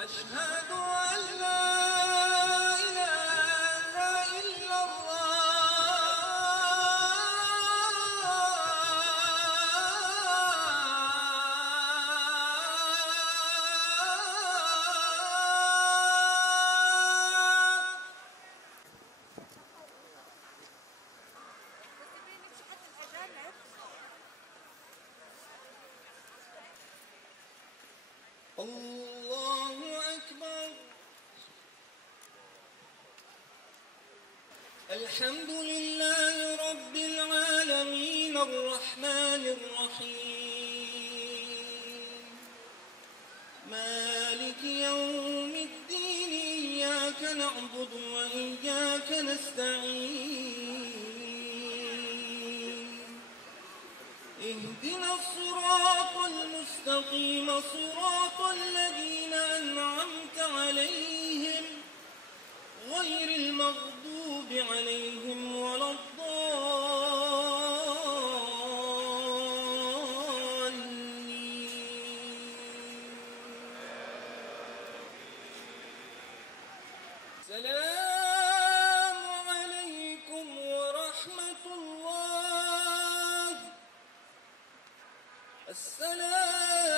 أشهد أن لا إله إلا الله أكبر. الحمد لله رب العالمين الرحمن الرحيم مالك يوم الدين إياك نعبد وإياك نستعين اهدنا الصراط المستقيم صراط الذين أنعمت عليهم غير المغضوب عليهم ولا الضالين. السلام عليكم ورحمة الله. السلام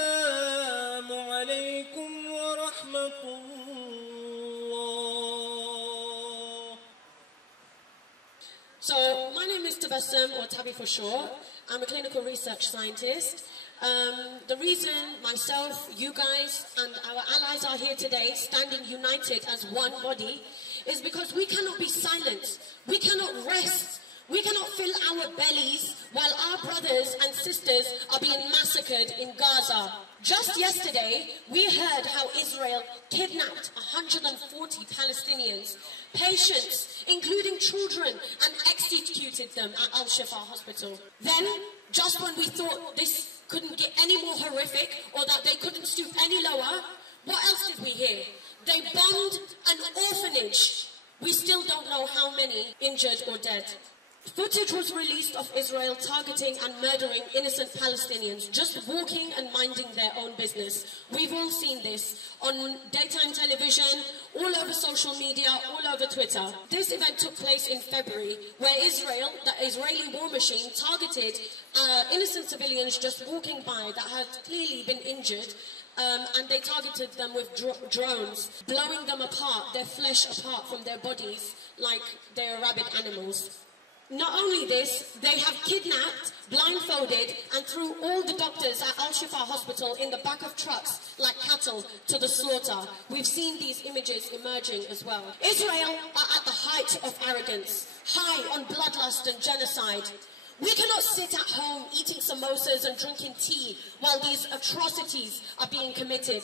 عليكم ورحمة الله. So, my name is Tabassum, or Tabi for short. I'm a clinical research scientist. The reason myself, you guys, and our allies are here today, standing united as one body, is because we cannot be silent. We cannot rest. We cannot fill our bellies while our brothers and sisters are being massacred in Gaza. Just yesterday, we heard how Israel kidnapped 140 Palestinians, patients, including children, and executed them at Al-Shifa hospital. Then, just when we thought this couldn't get any more horrific or that they couldn't stoop any lower, what else did we hear? They bombed an orphanage. We still don't know how many injured or dead. Footage was released of Israel targeting and murdering innocent Palestinians, just walking and minding their own business. We've all seen this on daytime television, all over social media, all over Twitter. This event took place in February, where Israel, the Israeli war machine, targeted innocent civilians just walking by that had clearly been injured, and they targeted them with drones, blowing them apart, their flesh apart from their bodies like they're rabid animals. Not only this, they have kidnapped, blindfolded, and threw all the doctors at Al-Shifa hospital in the back of trucks like cattle to the slaughter. We've seen these images emerging as well. Israel are at the height of arrogance, high on bloodlust and genocide. We cannot sit at home eating samosas and drinking tea while these atrocities are being committed.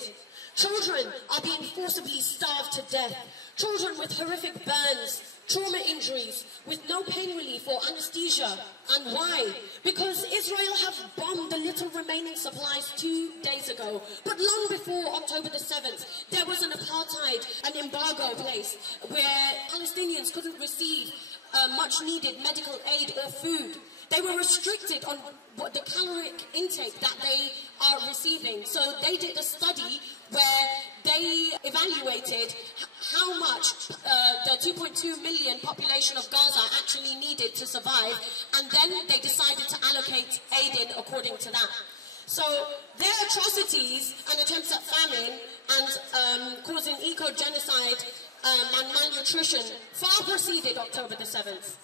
Children are being forcibly starved to death. Children with horrific burns, trauma injuries, with no pain relief or anesthesia. And why? Because Israel have bombed the little remaining supplies 2 days ago. But long before October the 7th, there was an apartheid, an embargo place, where Palestinians couldn't receive much needed medical aid or food. They were restricted on what the caloric intake that they are receiving. So they did a study where they evaluated how much the 2.2 million population of Gaza actually needed to survive, and then they decided to allocate aid in according to that. So their atrocities and attempts at famine and causing eco-genocide and malnutrition far preceded October the 7th.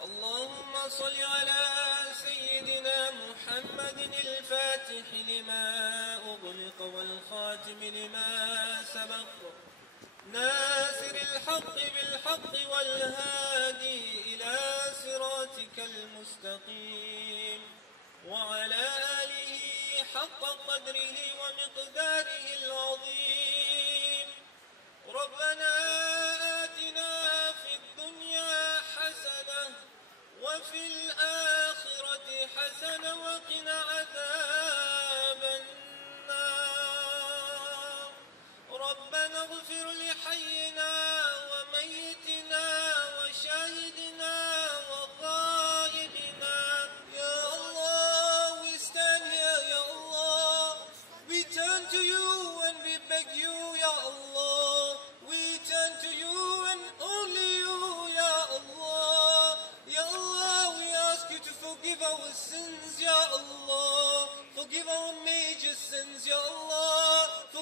اللهم صل على سيدنا محمد الفاتح لما أغلق والخاتم لما سبق ناصر الحق بالحق والهادي إلى صراطك المستقيم وعلى آله حق قدره ومقداره العظيم. ربنا آتنا في الدنيا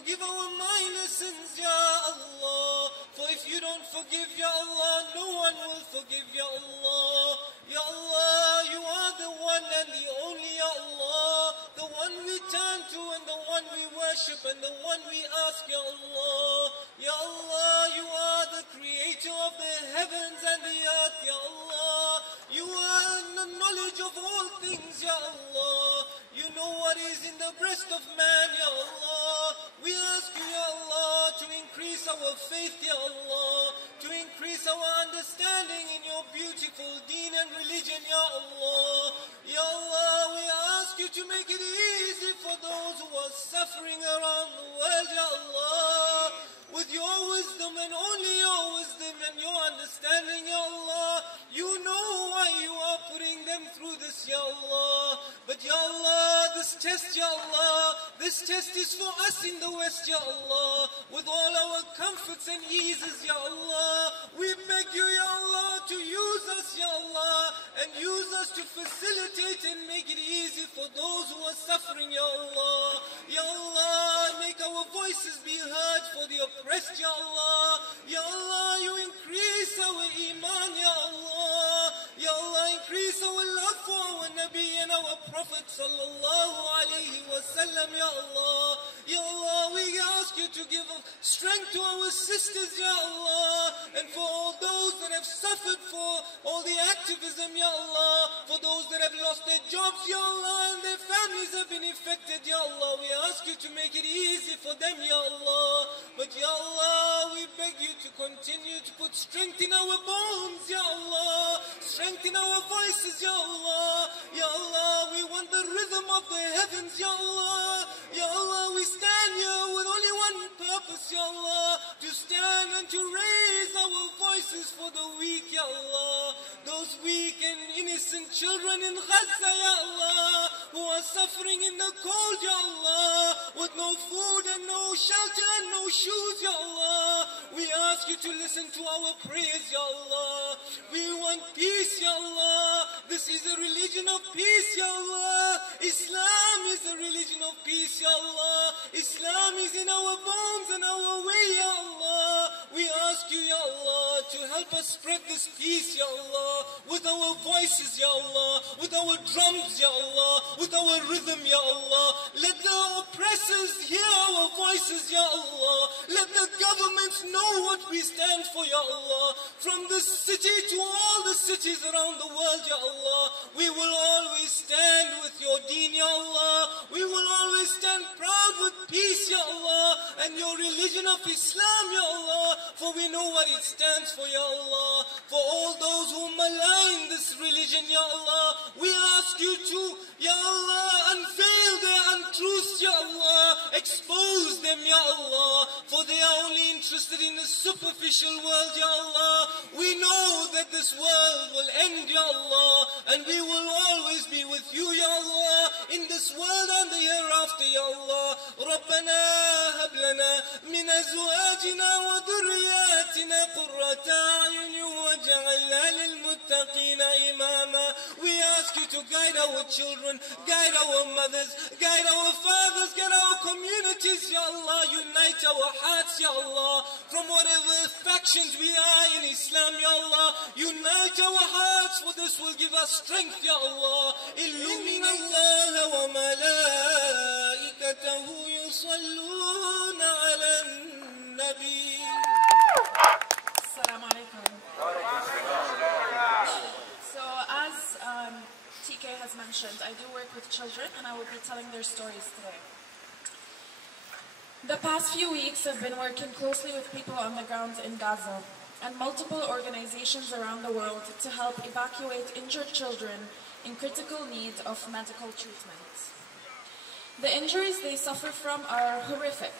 forgive our minor sins, Ya Allah. For if you don't forgive, Ya Allah, no one will forgive, Ya Allah. Ya Allah, you are the one and the only, Ya Allah. The one we turn to and the one we worship and the one we ask, Ya Allah. Ya Allah, you are the creator of the heavens and the earth, Ya Allah. You are in the knowledge of all things, Ya Allah. You know what is in the breast of man, Ya Allah. We ask you, Ya Allah, to increase our faith, Ya Allah, to increase our understanding in your beautiful deen and religion, Ya Allah. Ya Allah, we ask you to make it easy for those who are suffering around the world, Ya Allah. With your wisdom and only your wisdom and your understanding, Ya Allah, you know why you are putting them through this, Ya Allah. But Ya Allah, this test, Ya Allah, this test is for us in the West, Ya Allah. With all our comforts and eases, Ya Allah, we beg you, Ya Allah, to use us, Ya Allah, and use us to facilitate and make it easy for those who are suffering, Ya Allah. Ya Allah, make our voices be heard for the oppressed, Ya Allah. Ya Allah, you increase our iman, Ya Allah. Ya Allah, increase our love for our Nabi and our Prophet sallallahu alayhi wa sallam, Ya Allah. Ya Allah, we ask you to give strength to our sisters, Ya Allah, and for all those that have suffered for all the activism, Ya Allah, for those that have lost their jobs, Ya Allah, and their families have been affected, Ya Allah. We ask you to make it easy for them, Ya Allah. But Ya Allah, we beg you to continue to put strength in our bones, Ya Allah, strength in our voices, Ya Allah. Ya Allah, we want the rhythm of the heavens, Ya Allah. Ya Allah, we stand here with only one purpose, Ya Allah, to stand and to raise our voices for the weak, Ya Allah. Those weak and innocent children in Gaza, Ya Allah, who are suffering in the cold, Ya Allah, with no food and no shelter and no shoes, Ya Allah. We ask you to listen to our prayers, Ya Allah. We want peace, Ya Allah. This is a religion of peace, Ya Allah. Islam is a religion of peace, Ya Allah. Islam is in our bones and our way, Ya Allah. We ask you, Ya Allah, to help us spread this peace, Ya Allah, with our voices, Ya Allah, with our drums, Ya Allah, with our rhythm, Ya Allah. Let the oppressors hear our voices, Ya Allah. Let the governments know what we stand for, Ya Allah. From this city to all the cities around the world, Ya Allah, we will always stand with your deen, Ya Allah. We will always stand proud with peace, Ya Allah, and your religion of Islam, Ya Allah, for we know what it stands for, Ya Allah. For all those who malign this religion, Ya Allah, we ask you to, Ya Allah, unveil their untruths, Ya Allah, expose them, Ya Allah, for they are only interested in the superficial world, Ya Allah. We know that this world will end, Ya Allah, and we will always be with you, Ya Allah, in this world and the hereafter, Ya Allah. ربنا هب لنا من أزواجنا وذرياتنا قرة أعين واجعلنا للمتقين إماما. We ask you to guide our children, guide our mothers, guide our fathers, guide our communities, Ya Allah. Unite our hearts, Ya Allah, from whatever factions we are in Islam, Ya Allah. Unite our hearts, for this will give us strength, Ya Allah. Illumina Allah wa malaikatahu yusalluna ala nabi. Assalamu alaikum. So as TK has mentioned, I do work with children and I will be telling their stories today. The past few weeks I've been working closely with people on the ground in Gaza and multiple organizations around the world to help evacuate injured children in critical need of medical treatment. The injuries they suffer from are horrific.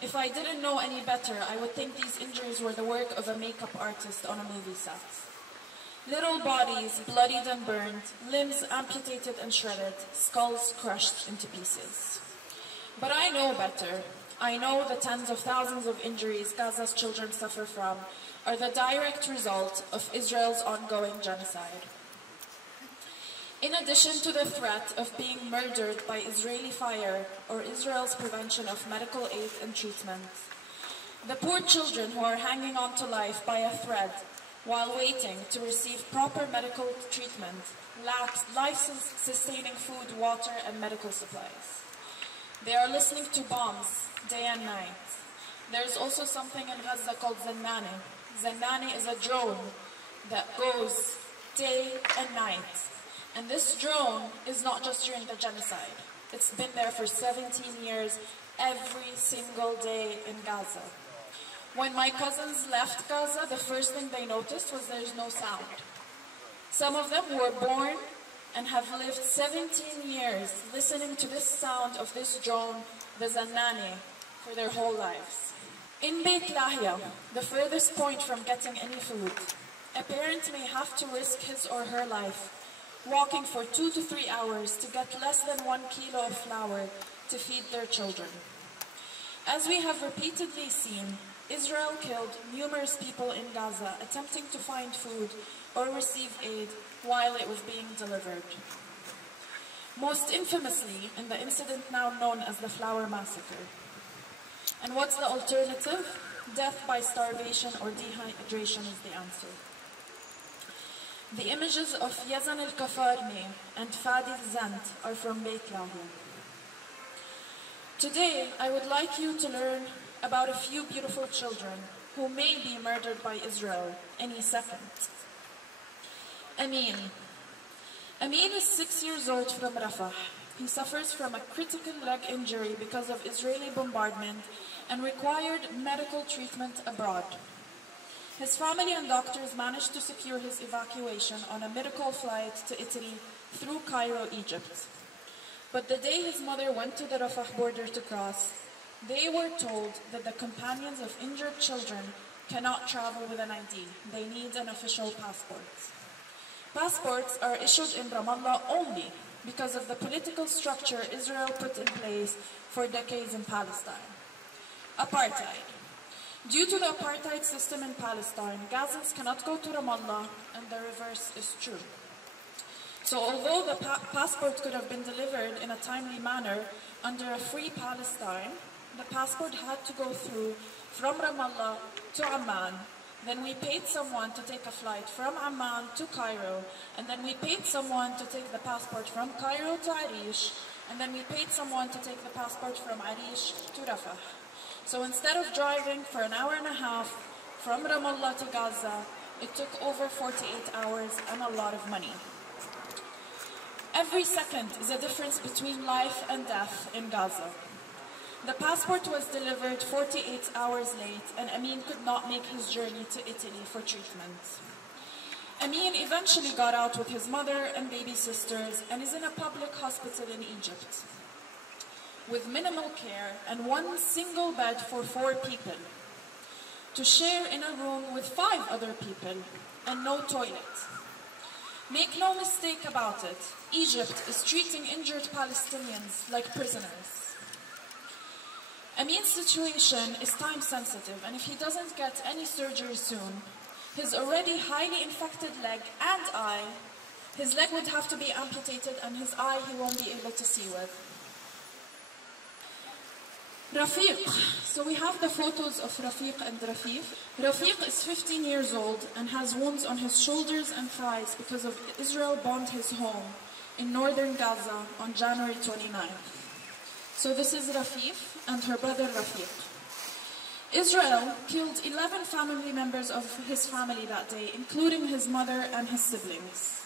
If I didn't know any better, I would think these injuries were the work of a makeup artist on a movie set. Little bodies bloodied and burned, limbs amputated and shredded, skulls crushed into pieces. But I know better. I know the tens of thousands of injuries Gaza's children suffer from are the direct result of Israel's ongoing genocide. In addition to the threat of being murdered by Israeli fire or Israel's prevention of medical aid and treatment, the poor children who are hanging on to life by a thread while waiting to receive proper medical treatment lack life-sustaining food, water, and medical supplies. They are listening to bombs day and night. There's also something in Gaza called Zannani. Zannani is a drone that goes day and night. And this drone is not just during the genocide. It's been there for 17 years, every single day in Gaza. When my cousins left Gaza, the first thing they noticed was there's no sound. Some of them were born and have lived 17 years listening to this sound of this drone, the Zannani, for their whole lives. In Beit Lahia, the furthest point from getting any food, a parent may have to risk his or her life walking for 2 to 3 hours to get less than 1 kilo of flour to feed their children. As we have repeatedly seen, Israel killed numerous people in Gaza attempting to find food or receive aid while it was being delivered. Most infamously in the incident now known as the Flour Massacre. And what's the alternative? Death by starvation or dehydration is the answer. The images of Yazan al-Kafarni and Fadi al-Zant are from Beit Lahia. Today, I would like you to learn about a few beautiful children who may be murdered by Israel any second. Amin. Amin is 6 years old from Rafah. He suffers from a critical leg injury because of Israeli bombardment and required medical treatment abroad. His family and doctors managed to secure his evacuation on a medical flight to Italy through Cairo, Egypt. But the day his mother went to the Rafah border to cross, they were told that the companions of injured children cannot travel with an ID. They need an official passport. Passports are issued in Ramallah only because of the political structure Israel put in place for decades in Palestine. Apartheid. Due to the apartheid system in Palestine, Gazans cannot go to Ramallah, and the reverse is true. So although the passport could have been delivered in a timely manner under a free Palestine, the passport had to go through from Ramallah to Amman. Then we paid someone to take a flight from Amman to Cairo, and then we paid someone to take the passport from Cairo to Arish, and then we paid someone to take the passport from Arish to Rafah. So instead of driving for an hour and a half from Ramallah to Gaza, it took over 48 hours and a lot of money. Every second is a difference between life and death in Gaza. The passport was delivered 48 hours late, and Amin could not make his journey to Italy for treatment. Amin eventually got out with his mother and baby sisters and is in a public hospital in Egypt, with minimal care and one single bed for 4 people, to share in a room with 5 other people and no toilet. Make no mistake about it, Egypt is treating injured Palestinians like prisoners. Amin's situation is time sensitive, and if he doesn't get any surgery soon, his already highly infected leg and eye, his leg would have to be amputated and his eye he won't be able to see with. Rafiq. So we have the photos of Rafiq and Rafif. Rafiq is 15 years old and has wounds on his shoulders and thighs because of Israel bombed his home in northern Gaza on January 29th. So this is Rafif and her brother Rafiq. Israel killed 11 family members of his family that day, including his mother and his siblings.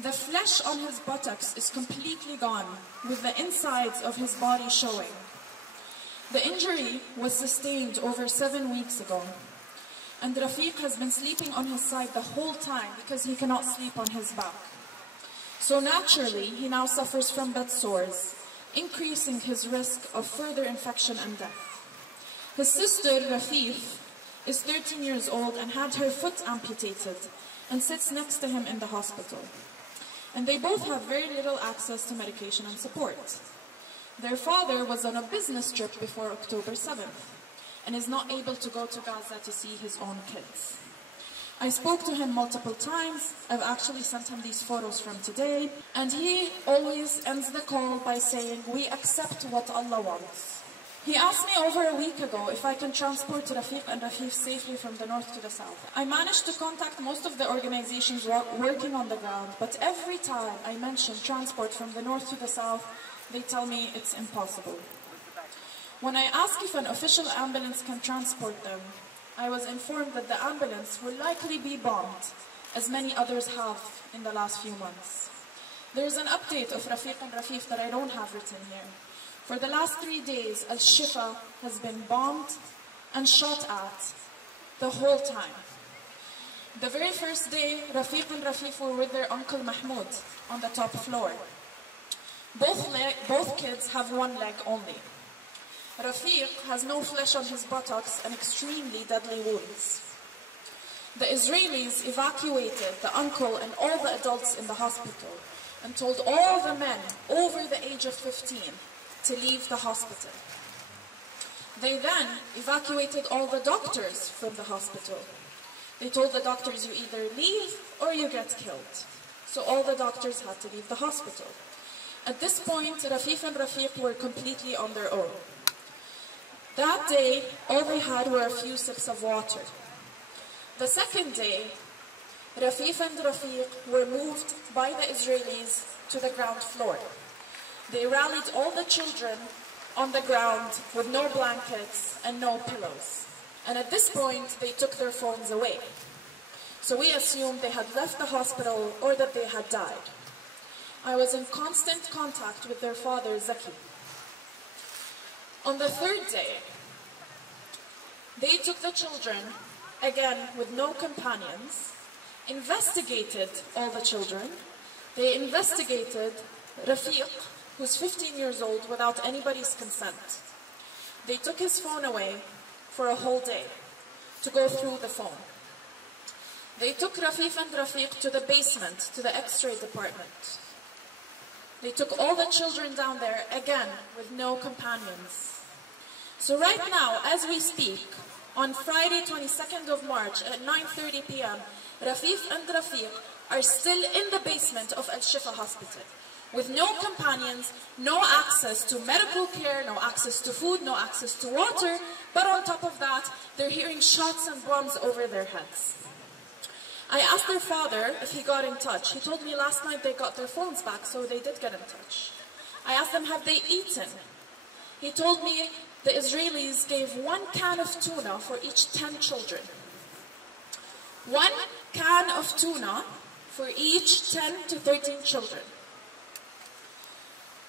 The flesh on his buttocks is completely gone, with the insides of his body showing. The injury was sustained over 7 weeks ago, and Rafiq has been sleeping on his side the whole time because he cannot sleep on his back. So naturally, he now suffers from bed sores, increasing his risk of further infection and death. His sister, Rafif, is 13 years old and had her foot amputated and sits next to him in the hospital. And they both have very little access to medication and support. Their father was on a business trip before October 7th and is not able to go to Gaza to see his own kids. I spoke to him multiple times. I've actually sent him these photos from today. And he always ends the call by saying, "We accept what Allah wants." He asked me over a week ago if I can transport Rafiq and Rafif safely from the north to the south. I managed to contact most of the organizations working on the ground, but every time I mention transport from the north to the south, they tell me it's impossible. When I ask if an official ambulance can transport them, I was informed that the ambulance will likely be bombed, as many others have in the last few months. There's an update of Rafiq and Rafif that I don't have written here. For the last 3 days, Al-Shifa has been bombed and shot at the whole time. The very first day, Rafiq and Rafif were with their uncle Mahmoud on the top floor. Both kids have one leg only. Rafiq has no flesh on his buttocks and extremely deadly wounds. The Israelis evacuated the uncle and all the adults in the hospital and told all the men over the age of 15 to leave the hospital. They then evacuated all the doctors from the hospital. They told the doctors, you either leave or you get killed. So all the doctors had to leave the hospital. At this point, Rafif and Rafiq were completely on their own. That day, all they had were a few sips of water. The second day, Rafif and Rafiq were moved by the Israelis to the ground floor. They rallied all the children on the ground with no blankets and no pillows. And at this point, they took their phones away. So we assumed they had left the hospital or that they had died. I was in constant contact with their father, Zaki. On the third day, they took the children, again with no companions, investigated all the children. They investigated Rafiq, who's 15 years old, without anybody's consent. They took his phone away for a whole day to go through the phone. They took Rafif and Rafiq to the basement, to the X-ray department. They took all the children down there, again, with no companions. So right now, as we speak, on Friday, 22nd of March at 9:30 p.m., Rafif and Rafiq are still in the basement of Al-Shifa Hospital, with no companions, no access to medical care, no access to food, no access to water, but on top of that, they're hearing shots and bombs over their heads. I asked their father if he got in touch. He told me last night they got their phones back, so they did get in touch. I asked them, have they eaten? He told me the Israelis gave 1 can of tuna for each 10 children. 1 can of tuna for each 10 to 13 children.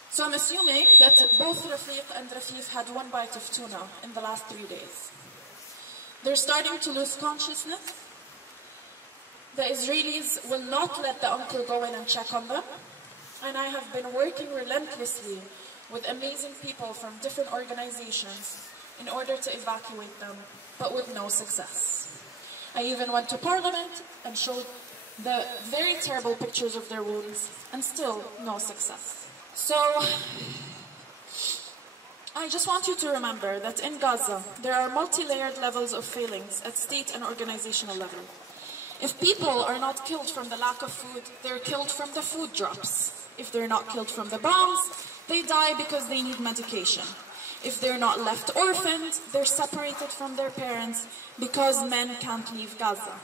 So I'm assuming that both Rafiq and Rafif had 1 bite of tuna in the last 3 days. They're starting to lose consciousness. The Israelis will not let the uncle go in and check on them. And I have been working relentlessly with amazing people from different organizations in order to evacuate them, but with no success. I even went to Parliament and showed the very terrible pictures of their wounds, and still no success. So, I just want you to remember that in Gaza, there are multi-layered levels of failings at state and organizational level. If people are not killed from the lack of food, they're killed from the food drops. If they're not killed from the bombs, they die because they need medication. If they're not left orphaned, they're separated from their parents because men can't leave Gaza.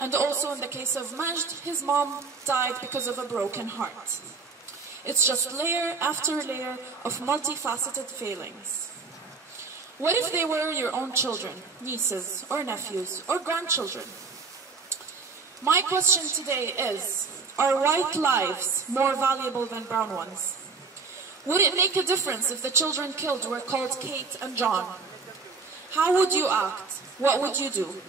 And also in the case of Majd, his mom died because of a broken heart. It's just layer after layer of multifaceted failings. What if they were your own children, nieces or nephews or grandchildren? My question today is, are white lives more valuable than brown ones? Would it make a difference if the children killed were called Kate and John? How would you act? What would you do?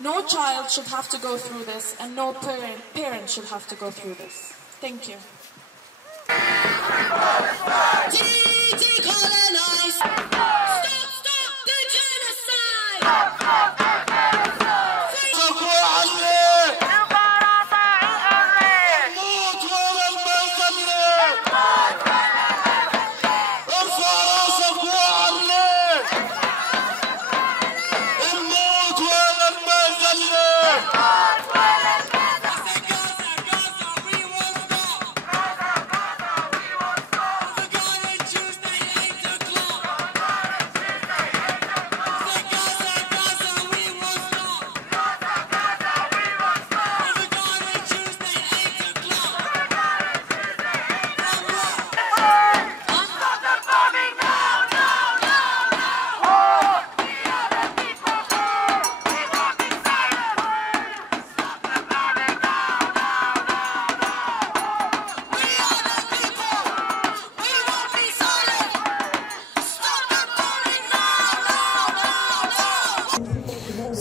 No child should have to go through this, and no parent should have to go through this. Thank you. Decolonize! Stop the genocide!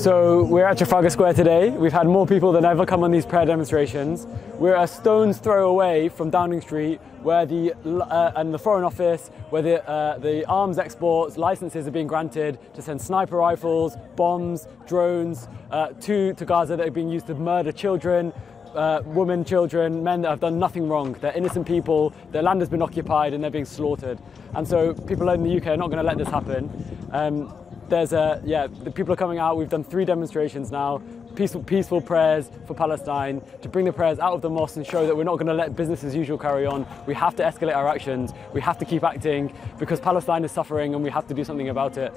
So we're at Trafalgar Square today. We've had more people than ever come on these prayer demonstrations. We're a stone's throw away from Downing Street, where and the Foreign Office, where the arms exports licenses are being granted to send sniper rifles, bombs, drones to Gaza that are being used to murder children, women, children, men that have done nothing wrong. They're innocent people, their land has been occupied and they're being slaughtered. And so people in the UK are not going to let this happen. The people are coming out. We've done 3 demonstrations now, peaceful prayers for Palestine, to bring the prayers out of the mosque and show that we're not going to let business as usual carry on. We have to escalate our actions. We have to keep acting because Palestine is suffering and we have to do something about it.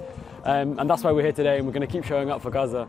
And that's why we're here today, and we're going to keep showing up for Gaza.